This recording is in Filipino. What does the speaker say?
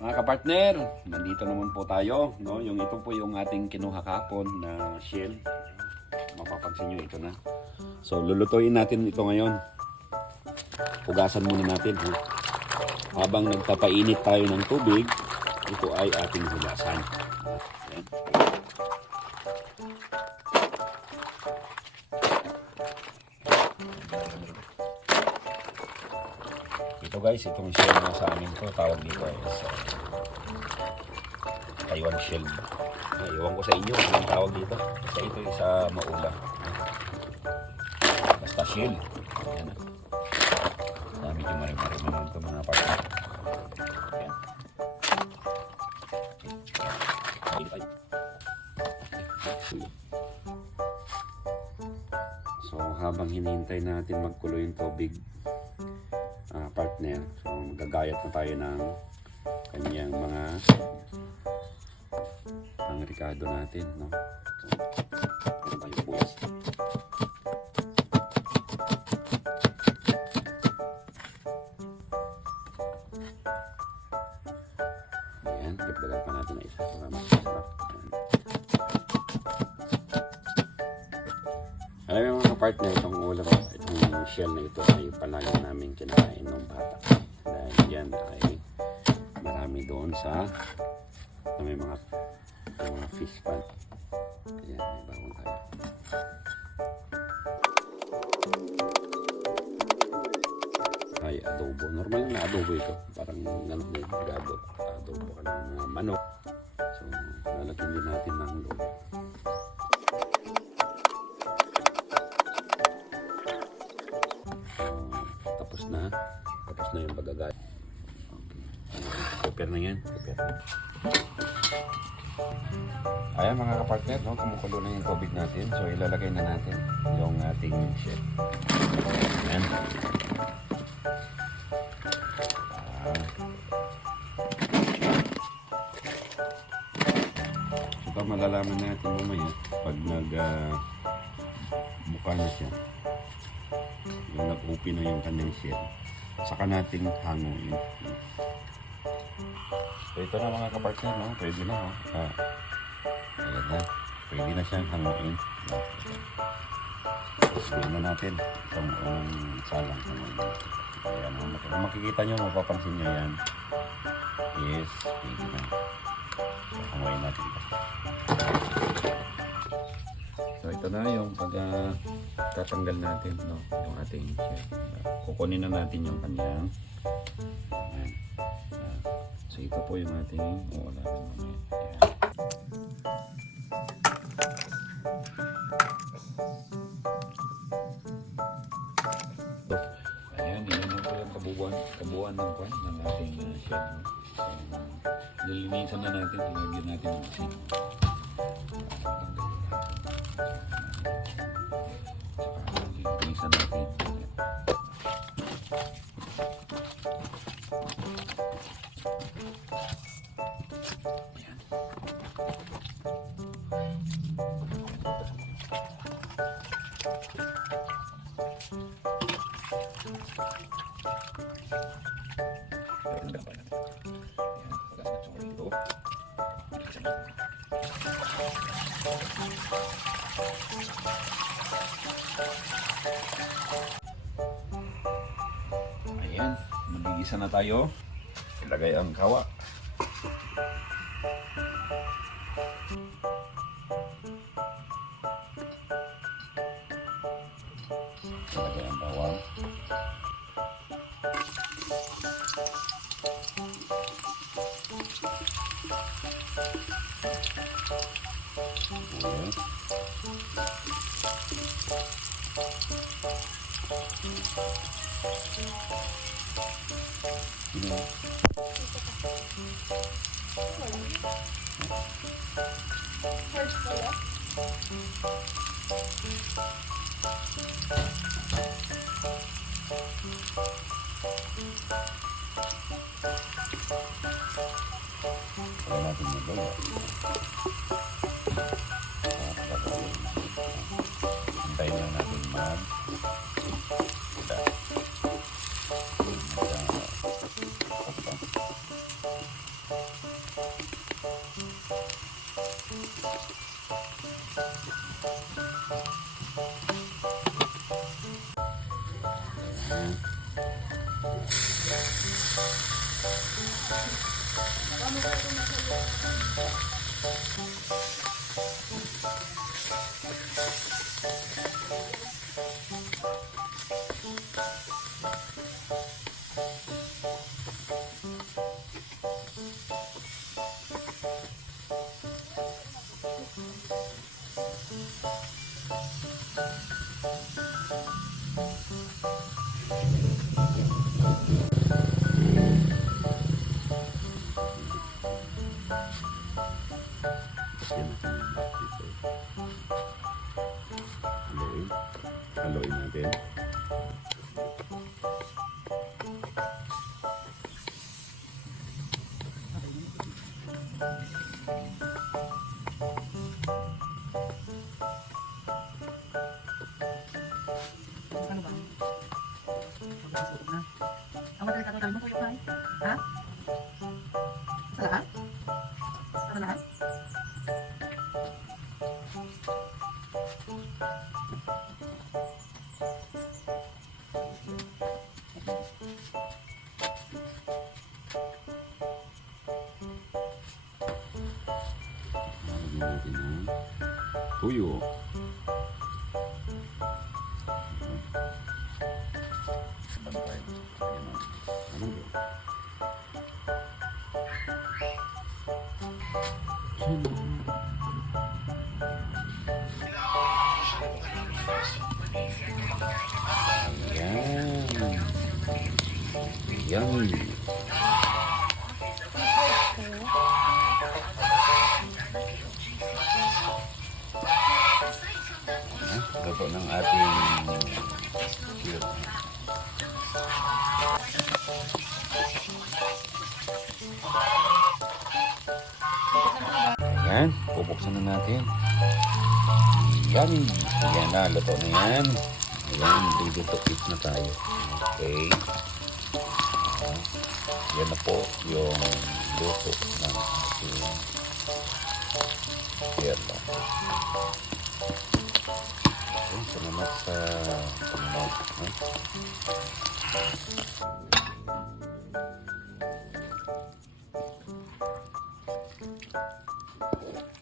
Mga kapartner, nandito naman po tayo. No? Yung ito po yung ating kinuha kapon na shell. Mapapansin nyo ito na. So lulutuin natin ito ngayon. Pugasan muna natin. Ha? Habang nagpapainit tayo ng tubig, ito ay ating hugasan. Ayan. Ito guys, itong shell na sa amin to, tawag dito ay sa Taiwan shell. Ah, iwan ko sa inyo anong tawag dito. Basta ito yung sa maula. Basta shell. Ayan na. Ah, medyo marimari naman ito mga partner. Ayan. Ay, ay. So habang hinihintay natin magkulo yung tubig, ah, partner, so magagayat na tayo ng kanyang mga ang ricado natin, no? So, tayo buwas? Ayan, dagdagan pa natin na isa para mas masarap. Alam mo mga partner, itong ulam, itong shell na ito ay palagi namin kinakain ng bata. Dahil yan ay marami doon sa na may mga mga fish pan. Ayan, may bawang tayo. Ay, adobo. Normal na adobo ito. Parang ganun din. Gado. Adobo ka ng manok. So, lalagyan din natin ng lobo. Na. Tapos na yung pagagay. Okay. Prepare na yan. Prepare na. Ayan mga kapartner, no? kumukulo na yung tubig natin. So ilalagay na natin yung ating shell. Ayan. Ah. Malalaman natin mamaya pag nag ah, buka na siya. Nag-open na yung kanyang shell. Saka natin hanguin. So ito na mga kapartner, no? pwede na. Oh. Ah. Ayan na. Pwede na siyang hanguin. Sabihin na natin itong unang salang. Ayan, oh. Makikita nyo, mapapansin nyo yan. Yes, pwede na. So, hanguin natin ito. So ito na yung pag ah, tatanggal natin no, yung ating shell. Kukunin na natin yung kanyang ayan. Ah, so ito po yung ating oh, na mamaya. Ayan. Ayan, yan na yung kabuuan, kabuuan ng kwan ng ating uh, shell. No? So, nilinisan na natin, lagyan natin ng asin. Linisan natin. Ayan, dapat natin. Ayan, pagkas Ayan, magigisa na tayo. Ilagay ang kawa. Ilagay ang bawang. Ayan. Ayan. Kaya Thank you. 먹어야 되는 도요 양 Ayan. Luto ng ating cute. Ayan, bubuksan na natin. Yan, yan na, luto na yan. Ayan, ready to eat na tayo. Okay. Yan na po yung luto ng ating yerba. Ayun, salamat sa panonood. no? Even